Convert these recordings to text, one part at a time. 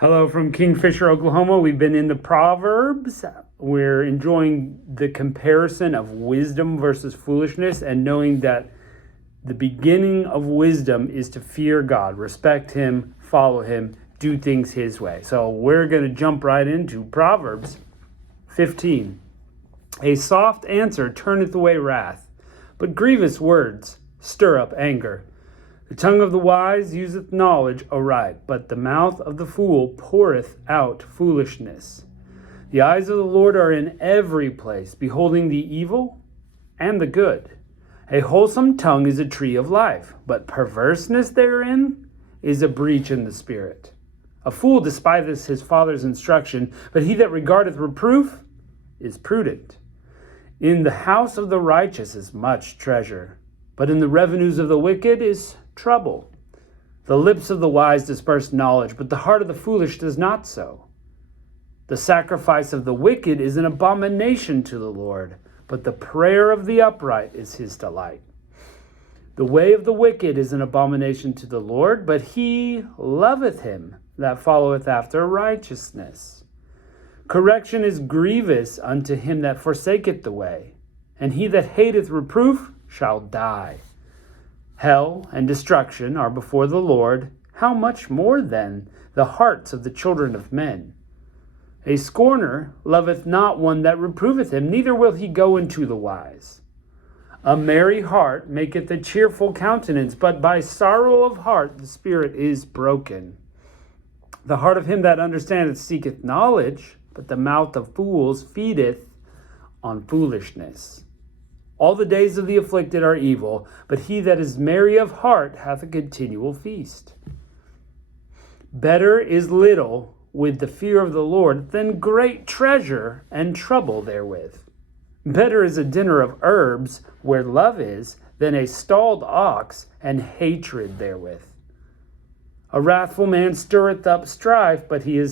Hello from Kingfisher, Oklahoma. We've been in the Proverbs. We're enjoying the comparison of wisdom versus foolishness and knowing that the beginning of wisdom is to fear God, respect Him, follow Him, do things His way. So we're going to jump right into Proverbs 15. A soft answer turneth away wrath, but grievous words stir up anger. The tongue of the wise useth knowledge aright, but the mouth of the fool poureth out foolishness. The eyes of the Lord are in every place, beholding the evil and the good. A wholesome tongue is a tree of life, but perverseness therein is a breach in the spirit. A fool despiseth his father's instruction, but he that regardeth reproof is prudent. In the house of the righteous is much treasure, but in the revenues of the wicked is trouble. The lips of the wise disperse knowledge, but the heart of the foolish does not so. The sacrifice of the wicked is an abomination to the Lord, but the prayer of the upright is his delight. The way of the wicked is an abomination to the Lord, but he loveth him that followeth after righteousness. Correction is grievous unto him that forsaketh the way, and he that hateth reproof shall die. Hell and destruction are before the Lord. How much more then the hearts of the children of men? A scorner loveth not one that reproveth him, neither will he go into the wise. A merry heart maketh a cheerful countenance, but by sorrow of heart the spirit is broken. The heart of him that understandeth seeketh knowledge, but the mouth of fools feedeth on foolishness. All the days of the afflicted are evil, but he that is merry of heart hath a continual feast. Better is little with the fear of the Lord than great treasure and trouble therewith. Better is a dinner of herbs where love is than a stalled ox and hatred therewith. A wrathful man stirreth up strife, but he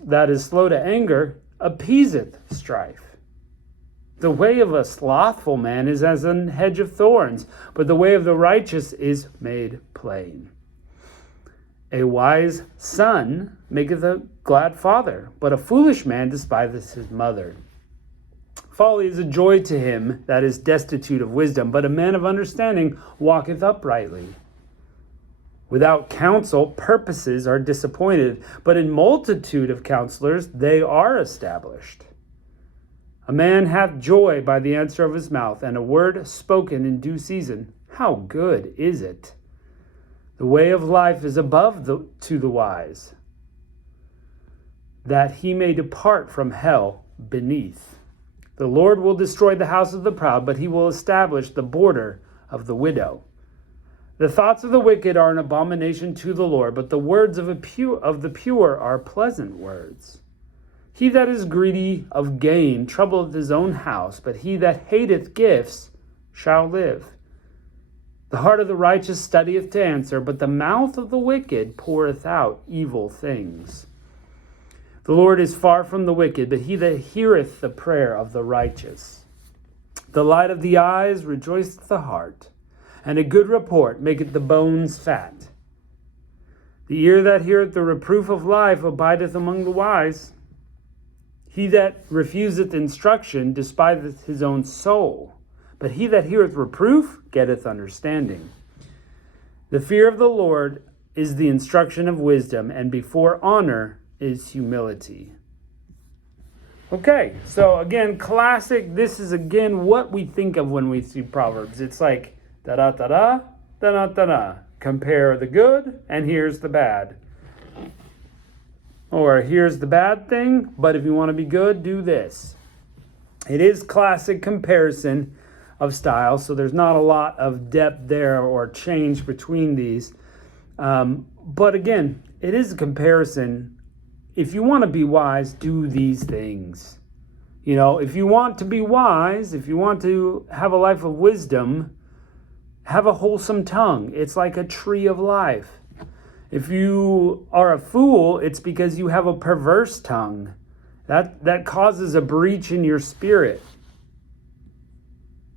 that is slow to anger appeaseth strife. The way of a slothful man is as an hedge of thorns, but the way of the righteous is made plain. A wise son maketh a glad father, but a foolish man despiseth his mother. Folly is a joy to him that is destitute of wisdom, but a man of understanding walketh uprightly. Without counsel, purposes are disappointed, but in multitude of counselors they are established. A man hath joy by the answer of his mouth, and a word spoken in due season. How good is it! The way of life is above to the wise, that he may depart from hell beneath. The Lord will destroy the house of the proud, but he will establish the border of the widow. The thoughts of the wicked are an abomination to the Lord, but the words of the pure are pleasant words. He that is greedy of gain troubleth his own house, but he that hateth gifts shall live. The heart of the righteous studieth to answer, but the mouth of the wicked poureth out evil things. The Lord is far from the wicked, but he that heareth the prayer of the righteous. The light of the eyes rejoiceth the heart, and a good report maketh the bones fat. The ear that heareth the reproof of life abideth among the wise. He that refuseth instruction despiseth his own soul, but he that heareth reproof getteth understanding. The fear of the Lord is the instruction of wisdom, and before honor is humility. Okay, so again, classic. This is again what we think of when we see Proverbs. It's like da-da-da-da, da-da-da-da. Compare the good, and here's the bad. Or here's the bad thing, but if you want to be good, do this. It is classic comparison of style, so there's not a lot of depth there or change between these. But again, it is a comparison. If you want to be wise, do these things. You know, if you want to be wise, if you want to have a life of wisdom, have a wholesome tongue. It's like a tree of life. If you are a fool, it's because you have a perverse tongue. That causes a breach in your spirit.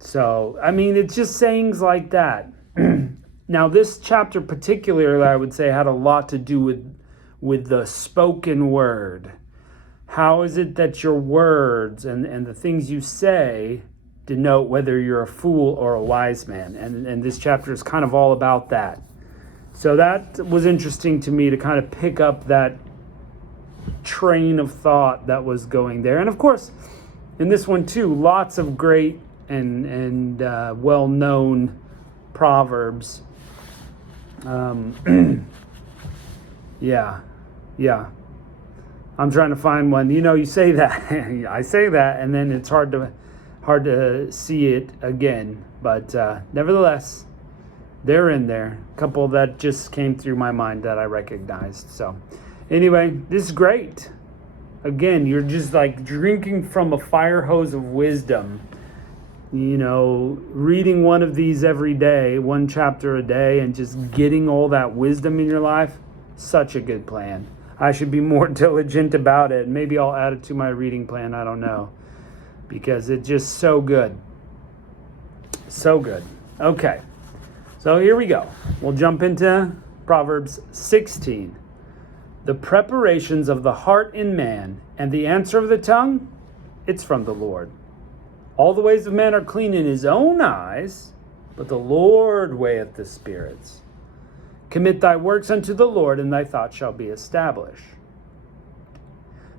So, I mean, it's just sayings like that. Now, this chapter particularly, I would say, had a lot to do with the spoken word? How is it that your words and the things you say denote whether you're a fool or a wise man? And this chapter is kind of all about that. So that was interesting to me to kind of pick up that train of thought that was going there. And of course, in this one too, lots of great and well-known proverbs. Yeah. I'm trying to find one. You say that, I say that, and then it's hard to see it again. But nevertheless, they're in there. A couple that just came through my mind that I recognized. So anyway, this is great. Again, you're just like drinking from a fire hose of wisdom. Reading one of these every day, one chapter a day, and just getting all that wisdom in your life. Such a good plan. I should be more diligent about it. Maybe I'll add it to my reading plan. I don't know. Because it's just so good. So good. Okay. So here we go. We'll jump into Proverbs 16. The preparations of the heart in man, and the answer of the tongue, it's from the Lord. All the ways of man are clean in his own eyes, but the Lord weigheth the spirits. Commit thy works unto the Lord, and thy thoughts shall be established.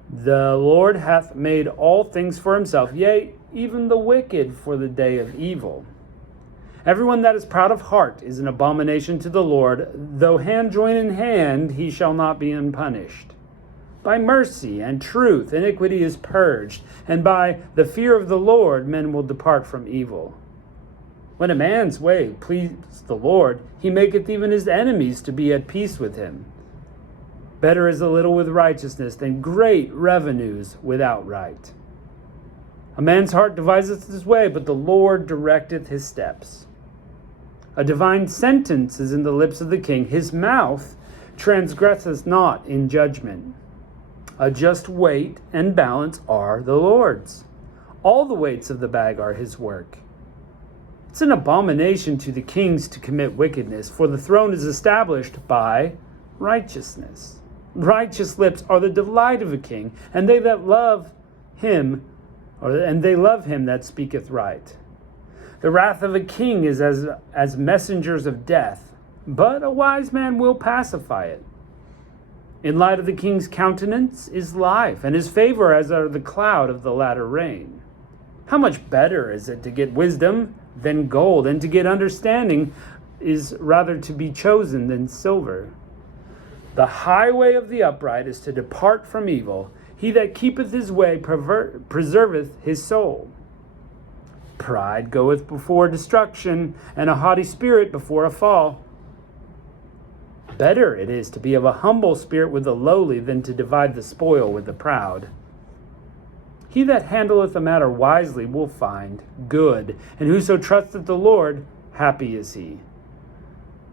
The Lord hath made all things for himself, yea, even the wicked for the day of evil. Everyone that is proud of heart is an abomination to the Lord. Though hand join in hand, he shall not be unpunished. By mercy and truth iniquity is purged, and by the fear of the Lord men will depart from evil. When a man's way pleases the Lord, he maketh even his enemies to be at peace with him. Better is a little with righteousness than great revenues without right. A man's heart deviseth his way, but the Lord directeth his steps. A divine sentence is in the lips of the king. His mouth transgresseth not in judgment. A just weight and balance are the Lord's. All the weights of the bag are his work. It's an abomination to the kings to commit wickedness, for the throne is established by righteousness. Righteous lips are the delight of a king, and they love him that speaketh right. The wrath of a king is as messengers of death, but a wise man will pacify it. In light of the king's countenance is life, and his favor as are the cloud of the latter rain. How much better is it to get wisdom than gold, and to get understanding is rather to be chosen than silver. The highway of the upright is to depart from evil. He that keepeth his way preserveth his soul. Pride goeth before destruction, and a haughty spirit before a fall. Better it is to be of a humble spirit with the lowly than to divide the spoil with the proud. He that handleth a matter wisely will find good, and whoso trusteth the Lord, happy is he.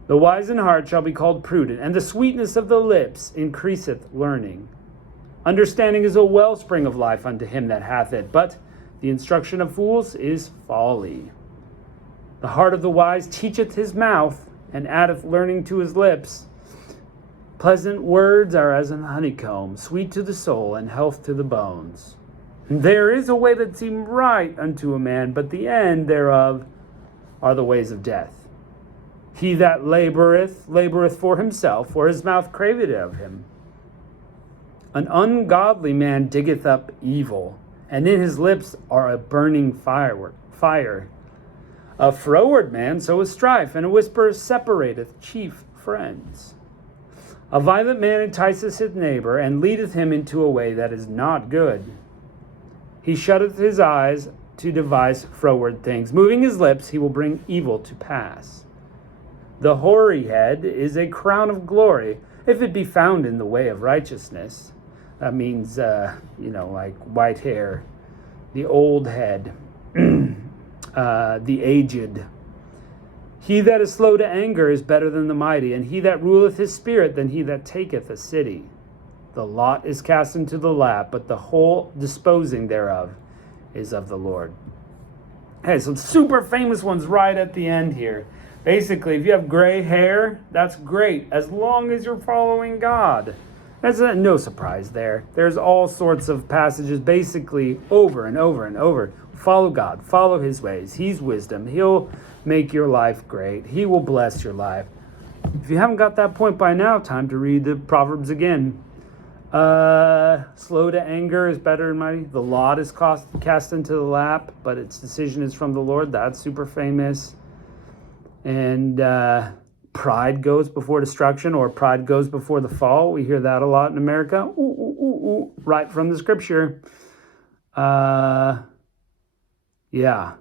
The wise in heart shall be called prudent, and the sweetness of the lips increaseth learning. Understanding is a wellspring of life unto him that hath it, but the instruction of fools is folly. The heart of the wise teacheth his mouth, and addeth learning to his lips. Pleasant words are as an honeycomb, sweet to the soul, and health to the bones. There is a way that seemeth right unto a man, but the end thereof are the ways of death. He that laboureth for himself, for his mouth craveth of him. An ungodly man diggeth up evil, and in his lips are a burning fire. A froward man soweth strife, and a whisper separateth chief friends. A violent man enticeth his neighbor, and leadeth him into a way that is not good. He shutteth his eyes to devise froward things. Moving his lips, he will bring evil to pass. The hoary head is a crown of glory, if it be found in the way of righteousness. That means, like white hair, the old head, the aged. He that is slow to anger is better than the mighty, and he that ruleth his spirit than he that taketh a city. The lot is cast into the lap, but the whole disposing thereof is of the Lord. Hey, some super famous ones right at the end here. Basically, if you have gray hair, that's great, as long as you're following God. That's no surprise there. There's all sorts of passages basically over and over and over. Follow God, follow his ways. He's wisdom. He'll make your life great. He will bless your life. If you haven't got that point by now, time to read the Proverbs again. Slow to anger is better than mighty. The lot is cast into the lap, but its decision is from the Lord. That's super famous. And pride goes before destruction, or pride goes before the fall. We hear that a lot in America. Ooh, ooh, ooh, ooh, right from the scripture. Yeah.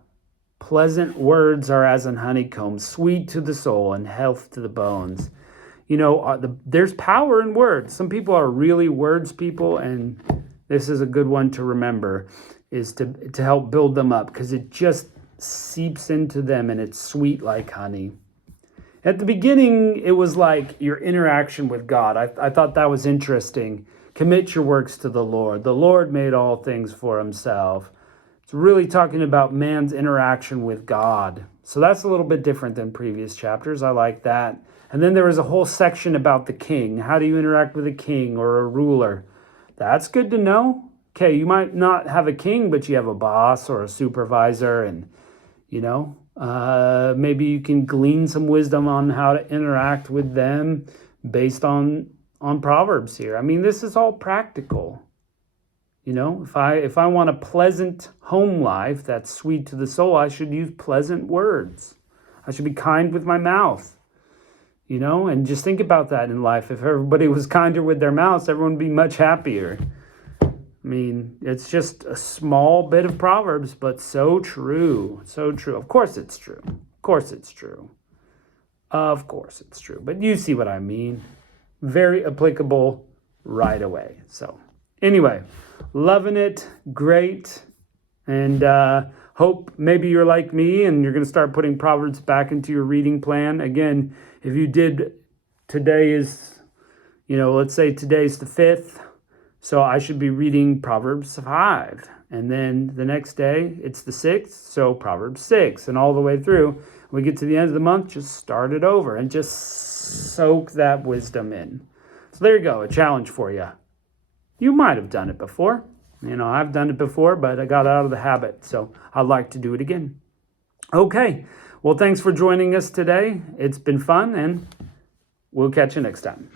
Pleasant words are as an honeycomb, sweet to the soul and health to the bones. You know, there's power in words. Some people are really words people, and this is a good one to remember, is to help build them up, because it just seeps into them and it's sweet like honey. At the beginning, it was like your interaction with God. I thought that was interesting. Commit your works to the Lord. The Lord made all things for himself. It's really talking about man's interaction with God. So that's a little bit different than previous chapters. I like that. And then there was a whole section about the king. How do you interact with a king or a ruler? That's good to know. Okay, you might not have a king, but you have a boss or a supervisor, and, you know, maybe you can glean some wisdom on how to interact with them based on Proverbs here. I mean, this is all practical. You know, if I want a pleasant home life that's sweet to the soul, I should use pleasant words. I should be kind with my mouth. You know, and just think about that in life. If everybody was kinder with their mouths, everyone would be much happier. I mean, it's just a small bit of Proverbs, but so true. So true. Of course it's true. Of course it's true. Of course it's true. But you see what I mean. Very applicable right away. So anyway, loving it. Great. And hope maybe you're like me and you're going to start putting Proverbs back into your reading plan. Again, if you did, today is, you know, let's say today's the 5th. So I should be reading Proverbs 5. And then the next day, it's the 6th. So Proverbs 6. And all the way through, when we get to the end of the month, just start it over and just soak that wisdom in. So there you go, a challenge for you. You might have done it before. You know, I've done it before, but I got out of the habit. So I'd like to do it again. Okay. Well, thanks for joining us today. It's been fun, and we'll catch you next time.